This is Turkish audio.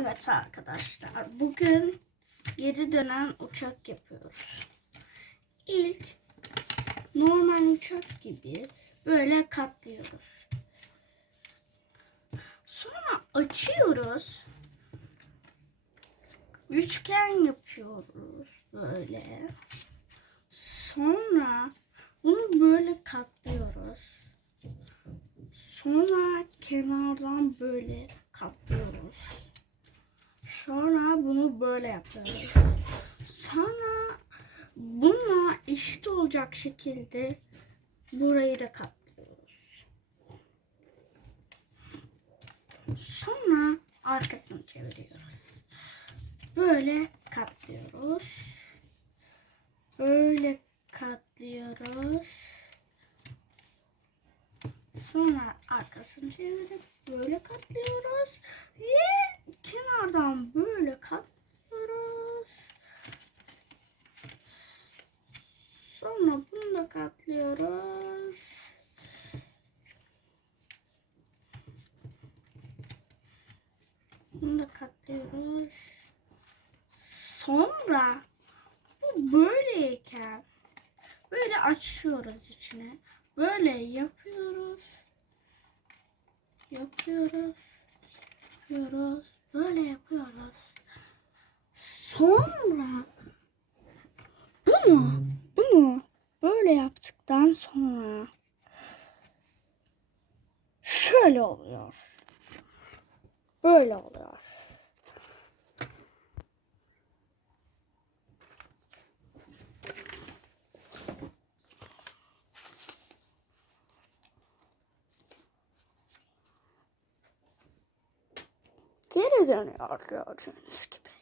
Evet arkadaşlar, bugün geri dönen uçak yapıyoruz. İlk normal uçak gibi böyle katlıyoruz. Sonra açıyoruz. Üçgen yapıyoruz böyle. Sonra bunu böyle katlıyoruz. Sonra kenardan böyle katlıyoruz. Sonra bunu böyle yapıyoruz. Sonra bununla eşit olacak şekilde burayı da katlıyoruz. Sonra arkasını çeviriyoruz. Böyle katlıyoruz. Böyle katlıyoruz. Sonra arkasını çevirip böyle katlıyoruz. Ve kenardan böyle katlıyoruz. Sonra bunu da katlıyoruz. Bunu da katlıyoruz. Sonra bu böyleyken böyle açıyoruz içine. Böyle yapıyoruz. Yapıyoruz. Böyle yapıyoruz. Sonra bunu böyle yaptıktan sonra şöyle oluyor. Böyle oluyor. Geri dönüyor gördüğünüz gibi.